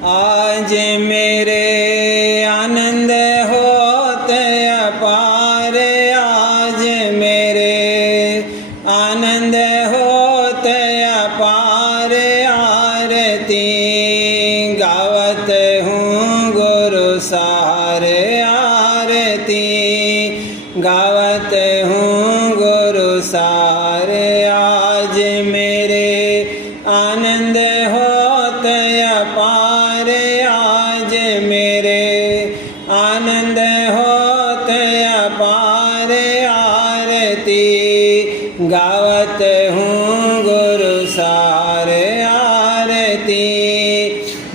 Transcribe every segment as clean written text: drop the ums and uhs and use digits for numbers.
आज मेरे आनंद होत अपार, आज मेरे आनंद होत अपार। आरती गावत हूँ गुरु सार, आरती गावत हूँ गुरु सार। आज मेरे आनंद होत अपार, आज मेरे आनंद होत अपार। आरती गावत हूँ गुरु सार, आरती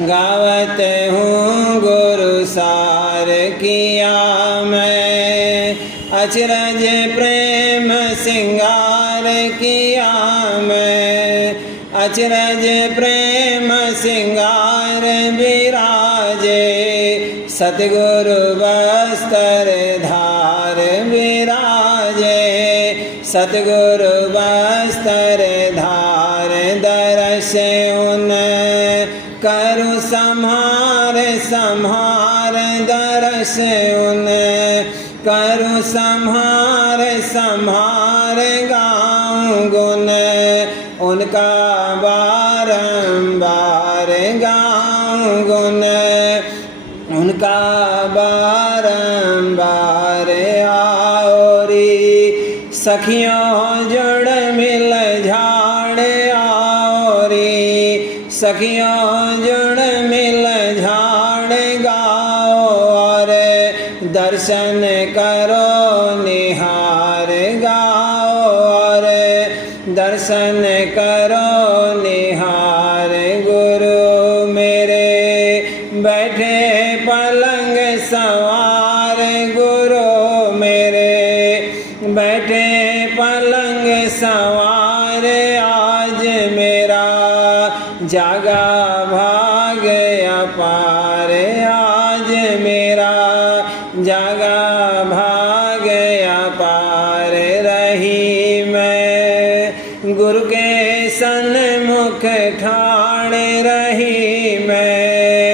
गावत हूँ गुरु सार। किया मैं अचरज प्रेम सिंगार, किया मैं अचरज प्रेम सिंगार। विराजे सतगुरु वस्त्र धार, विराजे सतगुरु वस्त्र धार। दर्श उन करु संहार संहार, दर्श उन करु संहार संहार। गाऊं गुण उनका बारंबार, गाऊं गुण उनका बारंबार। आओरी सखियों जुड़ मिल झाड़, आओरी सखियों जुड़ मिल झाड़। गाओ और दर्शन करो निहार, गाओ और दर्शन करो निहार। गुरु मेरे बैठे पलंग सवार, गुरु मेरे बैठे पलंग सवार। आज मेरा जागा भाग अपार, आज मेरा जागा भाग अपार। रही मैं गुरु के सन्मुख ठाड़, रही मैं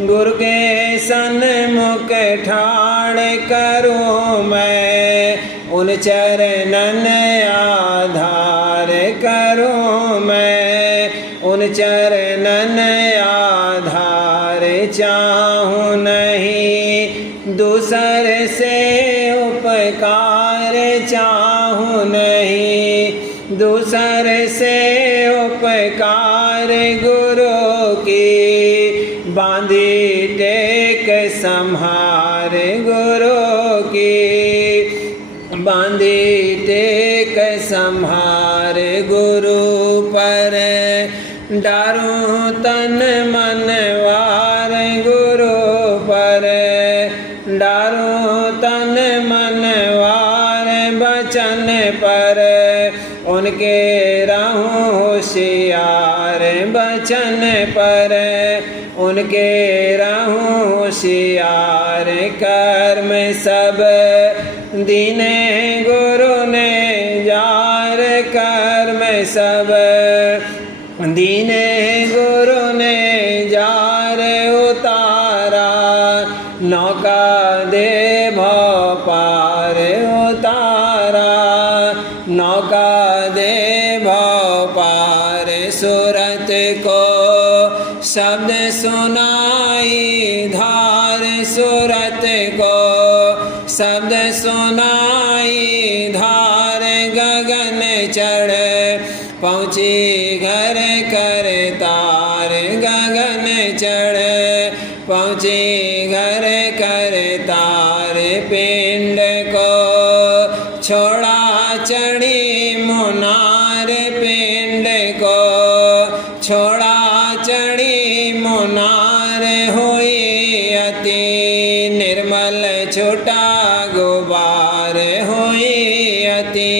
गुरु के सन्मुख ठाड़। करूँ मैं उन चरणन आधार, करूँ मैं उन चरणन आधार। चाहूँ नहीं दूसरे से उपकार, चाहूँ नहीं दूसरे से उपकार। गुरु की बांधी टेक संहार, गुरु की बांधी टेक संहार। गुरु पर डारूं तन मन वार, गुरु पर डारूं तन मन वार। बचन पर उनके रहूं होशियार, बचन पर उनके रहूं होशियार। कर्म सब दीने गुरु ने जार, कर्म सब दीने गुरु ने जार। उतारा नौका दे भव पार, उतारा नौका दे भव पार। सूरत को शब्द सुनाई धार, सूरत को शब्द सुनाई धार। गगन चढ़ पहुँची घर कर तार, गगन चढ़ पहुँची घर कर तार। पिंड को छोड़ा चढ़ी मुनार, पिंड को छोड़ा चढ़ी मुनार। हुई अति निर्मल छूटा गुबार, हुई अति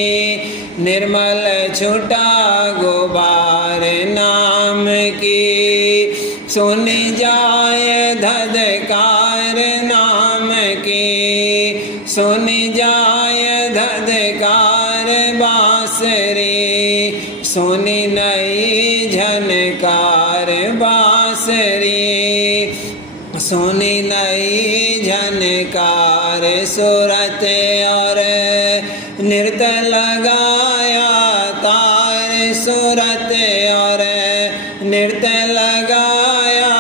निर्मल छूटा गुबार। नाम की सुन जाए धधकार, नाम की सुन जाए धधकार। बांसुरी सुनी नई झनकार, बांसुरी सुनी नई झनकार सूरत और नृत्य लगाया तार सूरत और नृत्य लगाया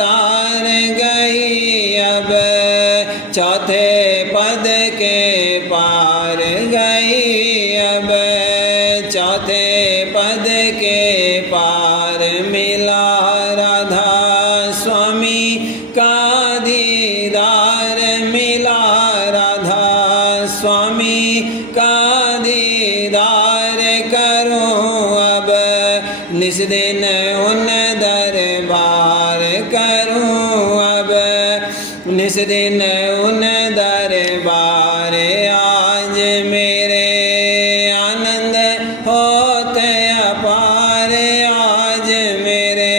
तार गई अब चौथे पद के पार गई अब चौथे पद के पार मिला राधा स्वामी का दीदार मिला राधा स्वामी का दीदार करूं अब निस दिन उन दरबार करूं अब निस दिन उन दरबार आज मेरे आनंद होते अपार आज मेरे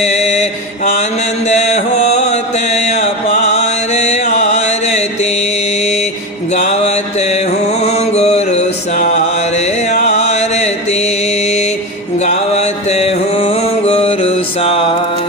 आनंद होते अपार आरती गावत हूँ गुरु सारे आरती गावत हूँ गुरु सार।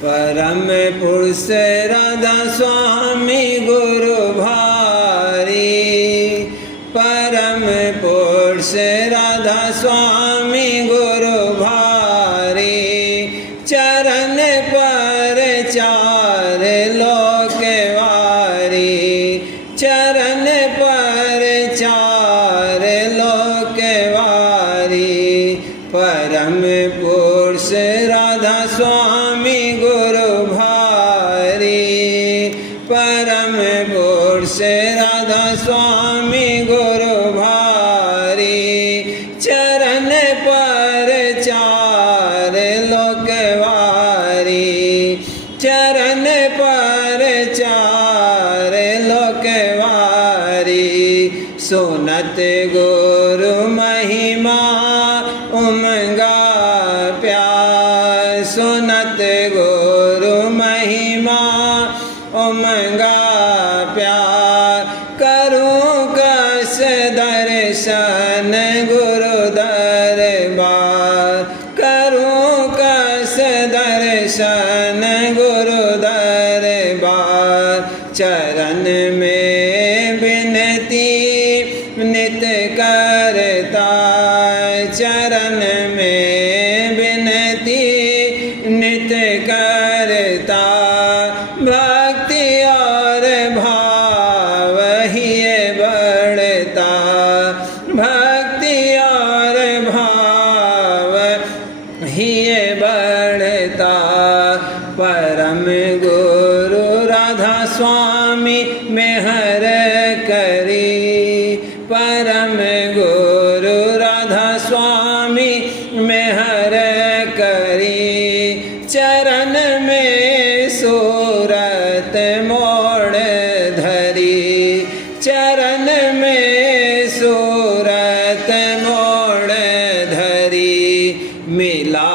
परम पुरुष राधा स्वामी गुरु भारी परम पुरुष राधा स्वामी गुरु भारी चरण पर चार लोक वारी चरण पर चार लोक वारी परम पुरुष राधा स्वामी गुरु भारी परम पुरुष राधा स्वामी गुरु भारी चरण पर चार लोक वारी चरण पर चार लोक वारी सुनत गुरु महिमा उमंगा प्यार सुनत गुरु महिमा उमंगा प्यार करूं कस दर्शन गुरु दरबार करूं कस दर्शन गुरु दरबार चरण में विनती नित करता चरण में विनती नित करता भक्ति और भाव ही बढ़ता भक्ति और भाव ही बढ़ता परम गुरु राधा स्वामी मेहर करी परम गुरु राधा स्वामी मेहर करी चरण में सूरत मोड़ धरी चरण में सूरत मोड़ धरी मिला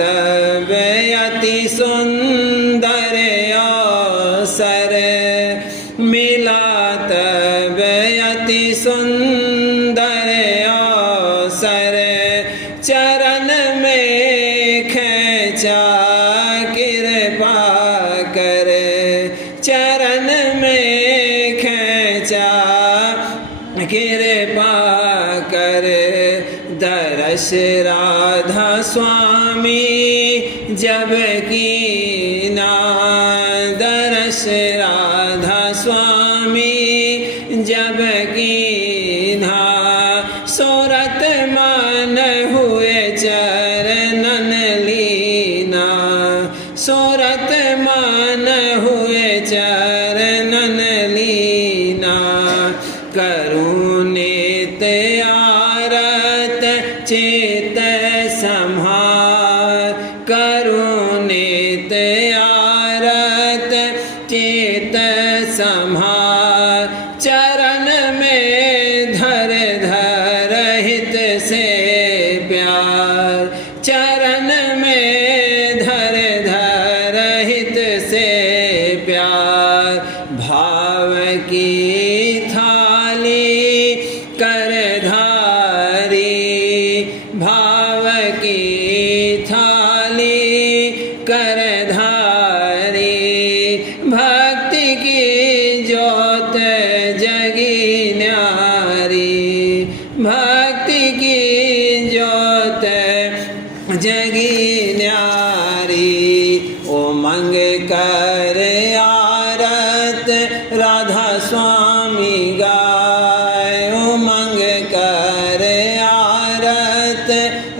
तब अति सुंदर अवसर मिला तब अति सुंदर अवसर चरण में खींचा कृपा कर चरण में खींचा कृपा कर दरस राधा स्वामी जब की ना दरस राधा स्वामी जब की ना सूरत मन हुए चरणन लीना सूरत मन हुए चरणन लीना करूं नित आरत चित संहार करूं नित आरत चित संहार चरण में धर धर हित उमंग कर आरत राधा स्वामी गाय, उमंग कर आरत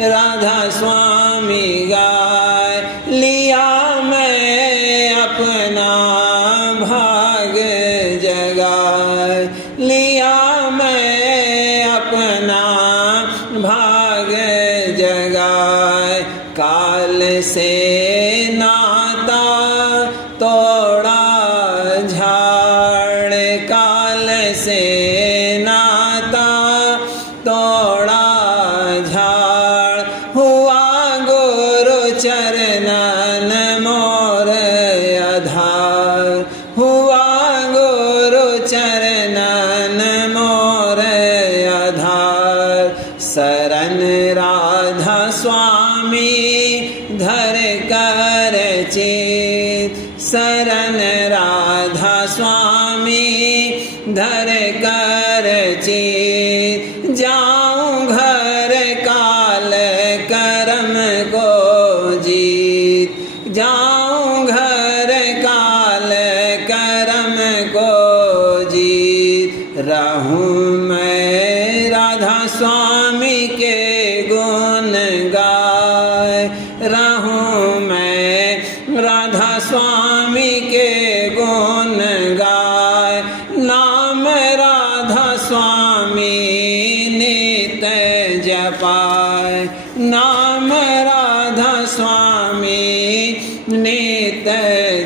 राधा स्वामी गाय। लिया मैं अपना भाग जगाए, लिया मैं अपना भाग जगाए। काल से नाता तोड़ा झाड़, काल से नाता तोड़ा झाड़। हुआ गुरु चरणन मोर आधार, हुआ गुरु चरणन मोर आधार। शरण राधा स्वामी धर कर चित, शरण राधा स्वामी धर कर चित। जाऊं घर काल करम को जीत, जाऊं घर काल करम को जीत। रहूं मैं राधा स्वामी के गुण गाए, रहूं मैं राधा स्वामी के गुण गाए। नाम राधा स्वामी नित जपाए, नाम राधा स्वामी नित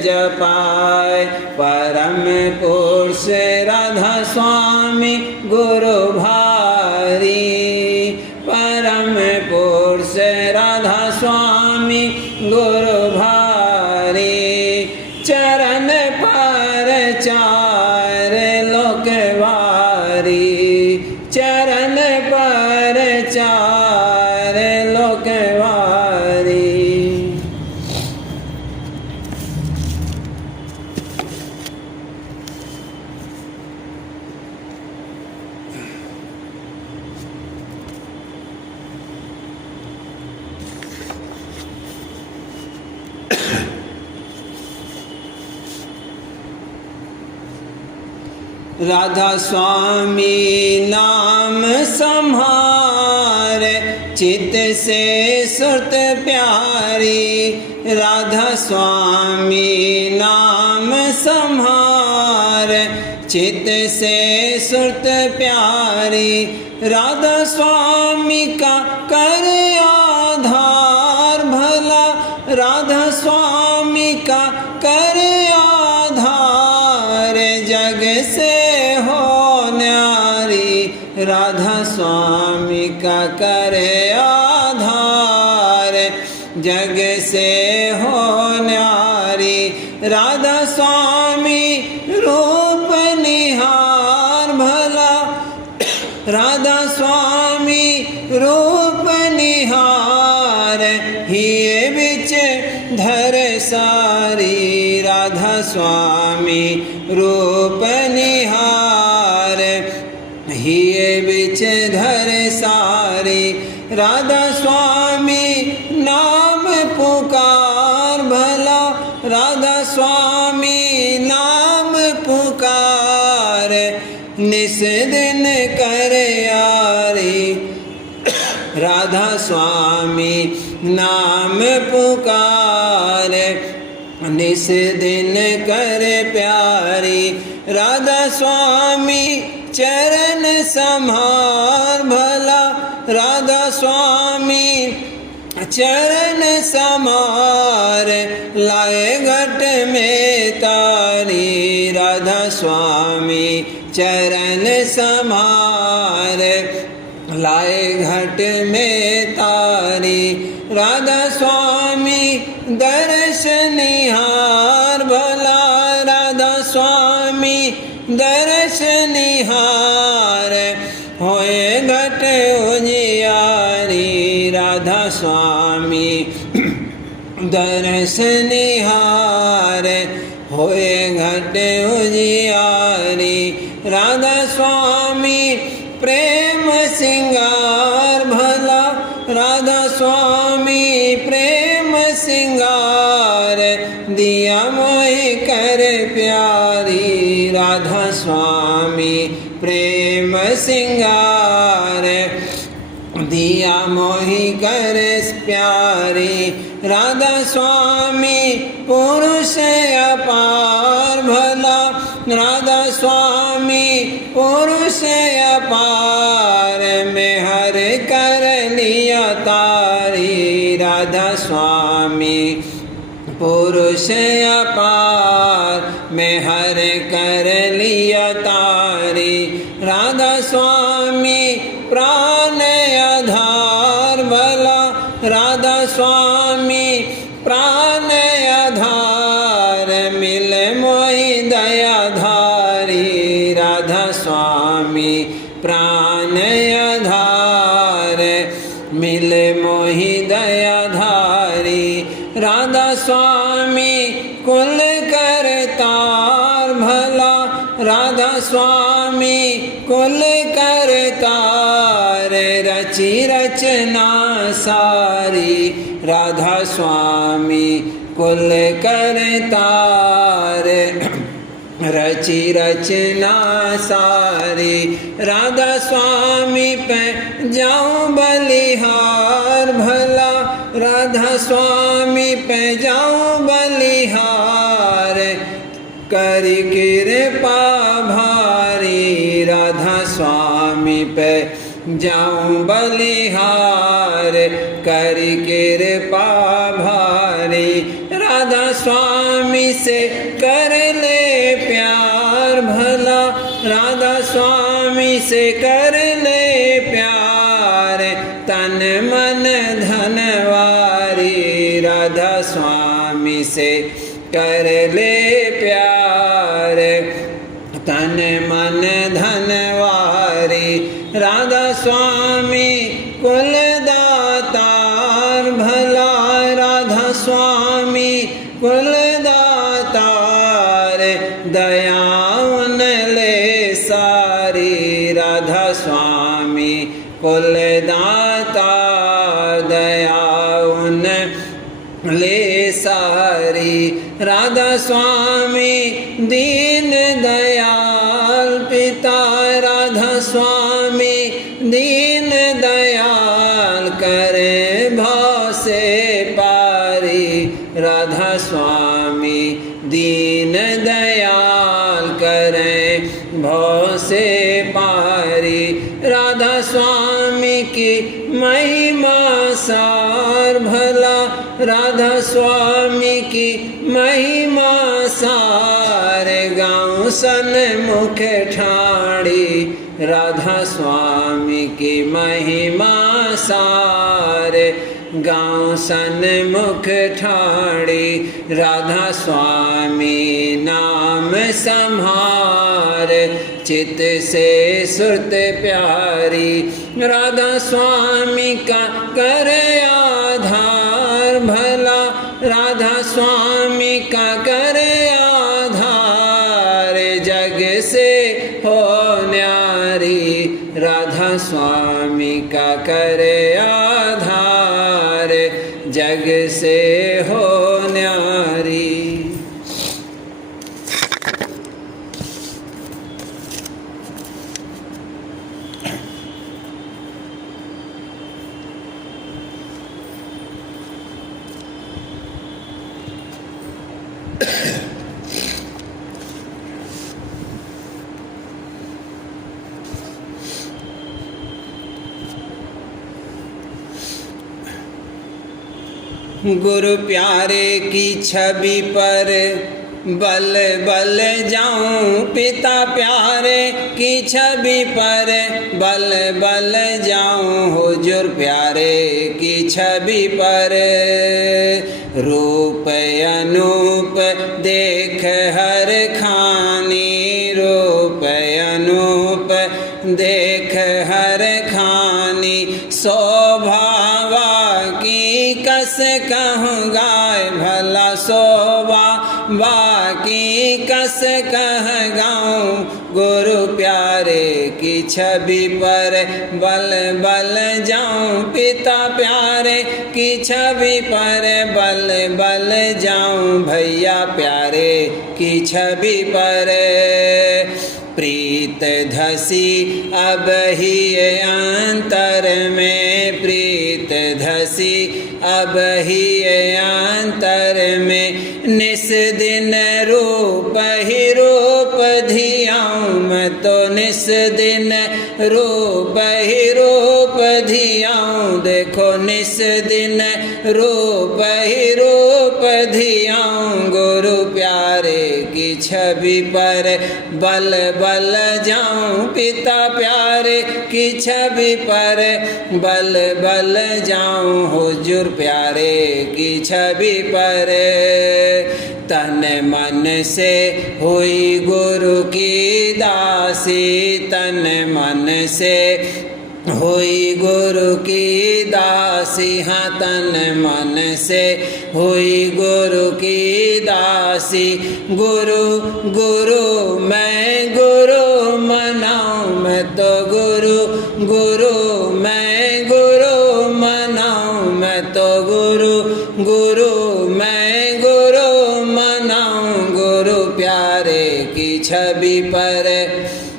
जपाए। परम पुरुष राधा स्वामी गुरु भारी, परम पुरुष राधा स्वामी गुरु भारी। चरण पर चार लोकवारी, चरण पर चार लोकवारी। राधा स्वामी नाम संहार, चित से सुरत प्यारी। राधा स्वामी नाम संहार, चित से सुरत प्यारी। राधा स्वामी का कर आधार भला, राधा स्वामी का कर आधार। जग से हो न्यारी, राधा स्वामी का कर आधार। जग से हो न्यारी, राधा स्वामी रूप निहार भला, राधा स्वामी रूप निहार। हिये बिच धर सारी, राधा स्वामी रूप निहार। हिये बिच धर सारी, राधा स्वामी नाम पुकार भला, राधा स्वामी नाम पुकार। निस दिन कर यारी, राधा स्वामी नाम पुकार। निस दिन कर प्यारी, राधा स्वामी चरण संभार भला, राधा स्वामी चरण समार। लाए घट में तारी, राधा स्वामी चरण समार। लाए घट में तारी, राधा स्वामी दर्श निहार भला, राधा स्वामी दर्श निहार। होए घट उजियारी, राधा स्वामी दर्श निहार। होए घट उजियारी, राधा स्वामी प्रेम सिंगार भला, राधा स्वामी प्रेम सिंगार। दी दिया मोहि कर प्यारी राधा स्वामी प्रेम सिंगार दिया मोहि कर प्यारी राधा स्वामी पुरुष अपार भला राधा स्वामी पुरुष अपार में हर कर लिया तारी राधा स्वामी पुरुष अपार में हर कर लिया तारी राधा स्वामी प्राण आधार भला राधा स्वामी प्राण आधार मिल मोहि दया धारी राधा स्वामी प्राण आधार मिल मोहि दया धारी राधा स्वामी कुल करतार भला राधा स्वामी कुल करतार रची रचना सारी राधा स्वामी कुल करतार रची रचना सारी राधा स्वामी पे जाऊं बलिहार भला राधा स्वामी पे जाऊं बलिहार करी कृपा भारी राधा स्वामी पे जाऊं बलिहार करी कृपा भारी राधा स्वामी से कर ले प्यार भला राधा स्वामी से कर ले प्यार तन मन धनवारी राधा स्वामी से कर ले प्यार तन मन धनवारी राधा स्वामी कुल दातार भला राधा स्वामी कुल दातार दयावन ले सारी राधा स्वामी कुल दातार दयावन ले सारी राधा स्वामी दीन दयाल पिता राधा स्वामी दीन दयाल करे भाव से पारी राधा स्वामी दीन दयाल करे भाव से पारी राधा स्वामी की महिमा सार भला राधा स्वामी की महिमा सार गाँव सन्मुख ठाड़ी राधा स्वामी की महिमा सार गाँव सन्मुख ठाड़ी राधा स्वामी नाम संहार चित से सुरत प्यारी राधा स्वामी का कर आधार भला राधा स्वामी का कर आधार जग से हो न्यारी राधा स्वामी का कर आधार जग से हो न्यारी। गुरु प्यारे की छवि पर बल बल जाऊं पिता प्यारे की छवि पर बल बल जाऊं हुजूर प्यारे की छवि पर रूप अनूप देख हर खानी रूप अनूप देख हर खानी शोभावा की कस कहूँ गाय भला शोभा बाकी कस कह गाऊं गुरु प्यारे की छवि पर बल बल जाऊं पिता प्यारे की छवि पर बल बल जाऊं भैया प्यारे की छवि पर प्रीत धसी अब ही अंतर में प्रीत धसी अब ही अंतर में निस दिन रूप ही रूप धियाऊं मैं तो निस दिन रूप ही रूप धियाऊं देखो निस दिन रूप ही रूप धियाऊं गुरु प्यारे की छवि पर बल बल जाऊं पिता प्यारे की छवि पर बल बल जाऊं हुजूर प्यारे की छवि पर तन मन से हुई गुरु की दासी तन मन से हुई गुरु की दासी हाँ तन मन से हुई गुरु की दासी गुरु गुरु मैं गुरु मनाऊं मैं तो गुरु गुरु मैं गुरु मनाऊं मैं तो गुरु गुरु मैं गुरु मनाऊं गुरु प्यारे की छवि पर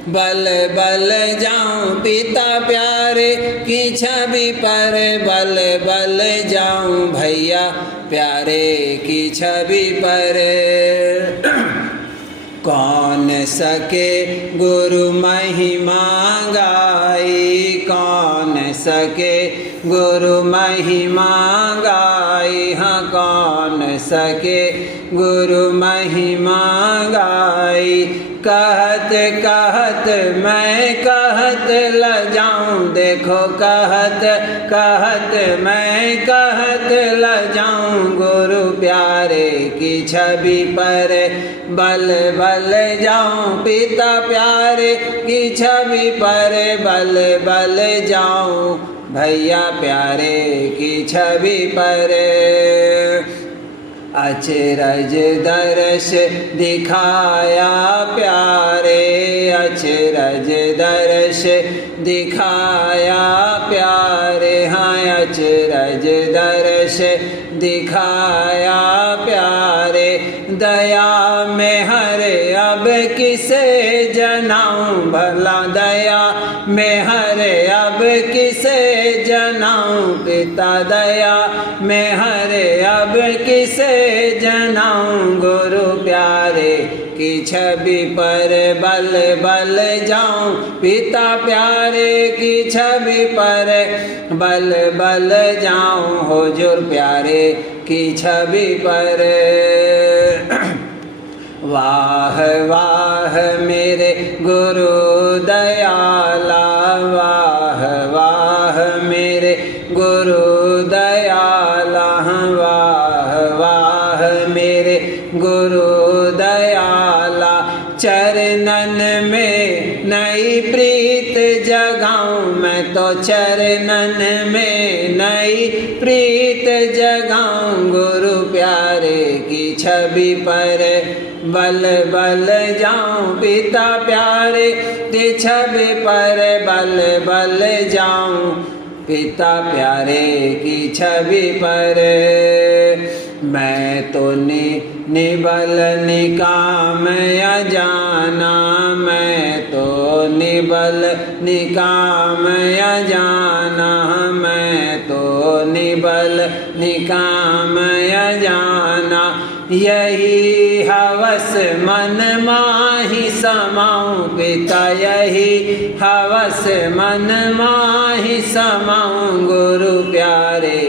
बल बल जाऊं पिता प्यारे की छवि पर बल बल जाऊं भैया प्यारे की छवि पर कौन सके गुरु महिमा गाई कौन सके गुरु महिमा गाई हाँ कौन सके गुरु महिमा गाई कहत कहत मैं कहत ल जाऊं देखो कहत कहत मैं कहत ल जाऊं गुरु प्यारे की छवि पर बल बल जाऊं पिता प्यारे की छवि पर बल बल जाऊं भैया प्यारे की छवि पर अचरज दर्श दिखाया प्यारे अचरज दर्श दिखाया प्यारे हाँ अचरज दर्श दिखाया प्यारे दया में हरे अब किसे जनाऊं भला दया में हरे अब किसे जनाऊं पिता दया में हरे अब किसे जनाऊं गुरु प्यारे की छवि पर बल बल जाऊं पिता प्यारे की छवि पर बल बल जाऊं हुजूर प्यारे की छवि पर वाह वाह मेरे गुरु दयाला वाह वाह मेरे गुरु दयाला वाह वाह मेरे गुरु दयाला चरणन में नई प्रीत जगाऊं मैं तो चरणन में नई प्रीत जगाऊं गुरु प्यारे की छवि पर बल बल जाऊं पिता प्यारे की छवि पर बल बल जाऊं पिता प्यारे की छवि पर मैं तो निबल निकाम या जाना मैं तो निबल निकाम या जाना मैं तो निबल निकाम या जाना यही हवस मन माही समाऊं पिता यही हवस मन माही समाऊं गुरु प्यारे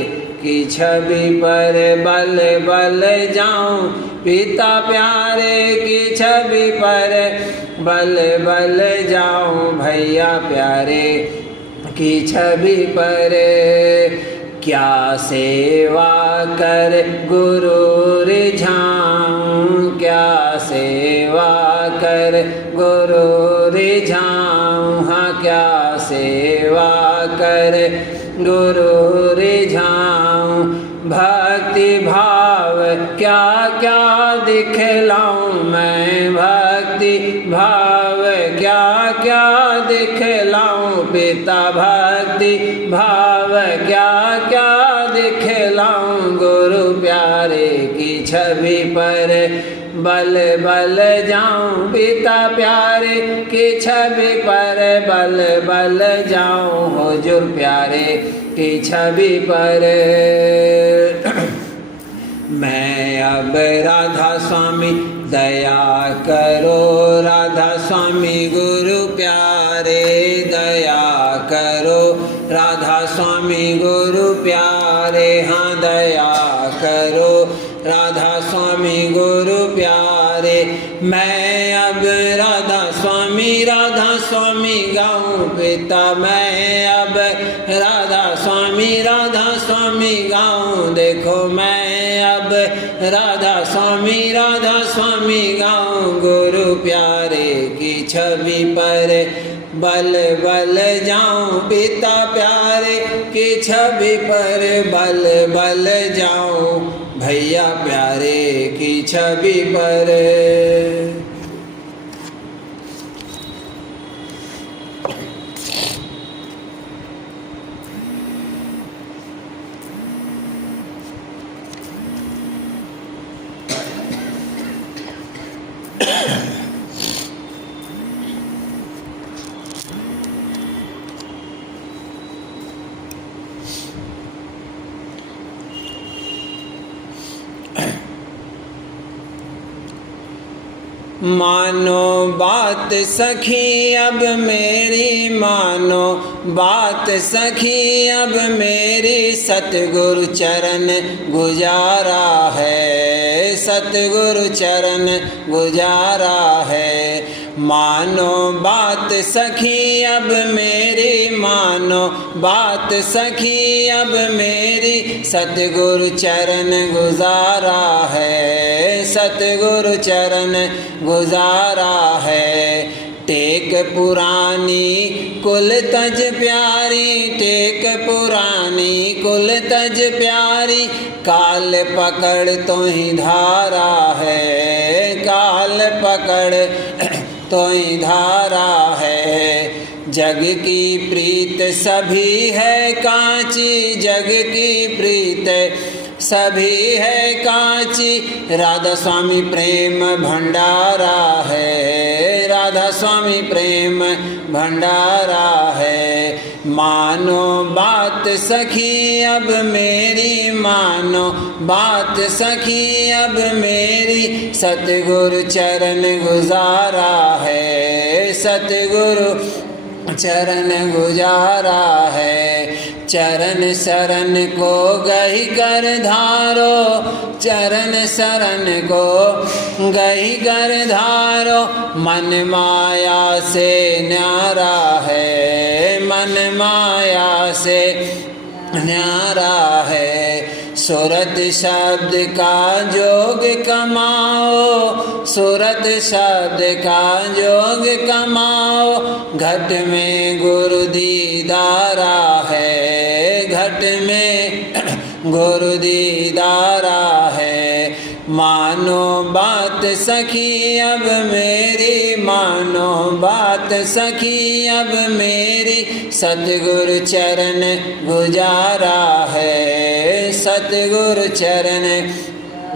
की छवि पर बल बल जाऊं पिता प्यारे की छवि पर बल बल जाऊं भैया प्यारे की छवि पर क्या सेवा कर गुरु रिझाऊं क्या सेवा कर गुरु रिझाऊं हाँ क्या सेवा कर गुरु रिझाऊं भक्ति भाव क्या क्या दिखलाऊं मैं भक्ति भाव बल बल जाऊं पिता प्यारे की छवि पर बल बल जाऊं हुजूर प्यारे की छवि पर। मैं अब राधा स्वामी दया करो, राधा स्वामी गुरु प्यारे दया करो, राधा स्वामी गुरु प्यारे हाँ दया करो, राधा स्वामी गुरु प्यारे। मैं अब राधा स्वामी गाऊं पिता, मैं अब राधा स्वामी गाऊं। देखो मैं अब राधा स्वामी गाऊं, गुरु प्यारे की छवि पर बल बल जाऊं पिता प्यारे की छवि पर बल बल जाऊं भैया प्यारे की छवि पर। मानो बात सखी अब मेरी, मानो बात सखी अब मेरी, सतगुरु चरण गुजारा है, सतगुरु चरण गुजारा है। मानो बात सखी अब मेरी, मानो बात सखी अब मेरी, सतगुरु चरण गुजारा है, सतगुरु चरण गुजारा है। टेक पुरानी कुल तज प्यारी, टेक पुरानी कुल तज प्यारी, काल पकड़ तो ही धारा है, काल पकड़ तो ही धारा है। जग की प्रीत सभी है कांची, जग की प्रीत सभी है कांची, राधा स्वामी प्रेम भंडारा है, राधा स्वामी प्रेम भंडारा है। मानो बात सखी अब मेरी, मानो बात सखी अब मेरी, सतगुरु चरण गुजारा है, सतगुरु चरण गुजारा है। चरण शरण को गही कर धारो, चरण शरण को गही कर धारो, मन माया से न्यारा है, मन माया से न्यारा है। सूरत शब्द का जोग कमाओ, सूरत शब्द का जोग कमाओ, घट में गुरु दीदारा है, घट में गुरु दीदारा है। मानो बात सखी अब मेरी, मानो बात सखी अब मेरी, सतगुरु चरण गुजारा है, सतगुरु चरण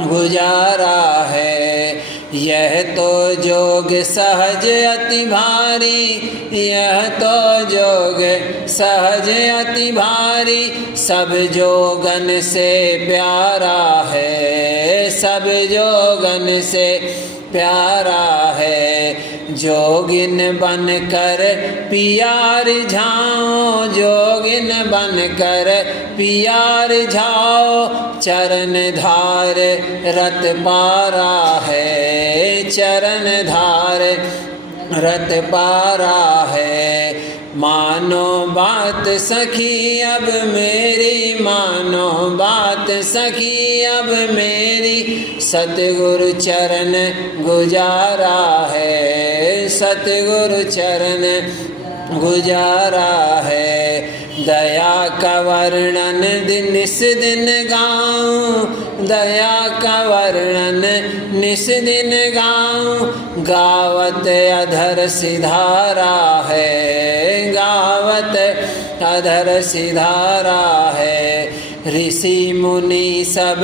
गुजारा है। यह तो जोग सहज अति भारी, यह तो जोग सहज अति भारी, सब जोगन से प्यारा है, सब जोगन से प्यारा है। जोगिन बन कर पियार झाओ, जोगिन बन कर पियार झाओ, चरण धार रत पारा है, चरण धार रत पारा है। मानो बात सखी अब मेरी, मानो बात सखी अब मेरी, सतगुरु चरण गुजारा है, सतगुरु चरण गुजारा है। दया का वर्णन दिन निस दिन गाऊं, दया का वर्णन निस दिन गाऊं, गावत अधर सिधारा है, गावत अधर सिधारा है। ऋषि मुनि सब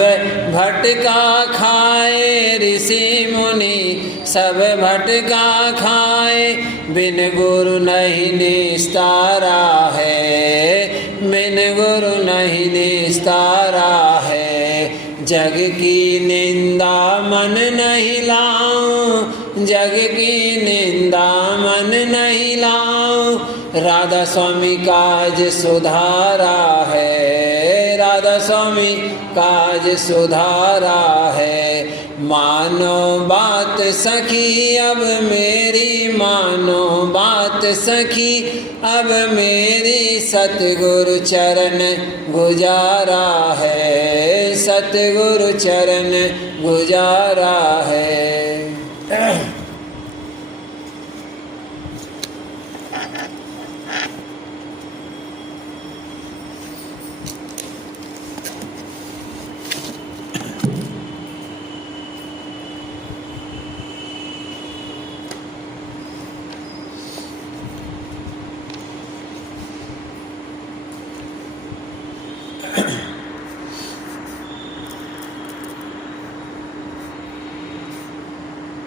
भटका खाए, ऋषि मुनि सब भटका खाए, बिन गुरु नहीं निस्तारा है, बिन गुरु नहीं निस्तारा है। जग की निंदा मन नहीं लाऊं, जग की निंदा मन नहीं लाऊं, राधा स्वामी काज सुधारा है, राधा स्वामी काज सुधारा है। मानो बात सखी अब मेरी, मानो बात सखी अब मेरी, सतगुरु चरण गुजारा है, सतगुरु चरण गुजारा है।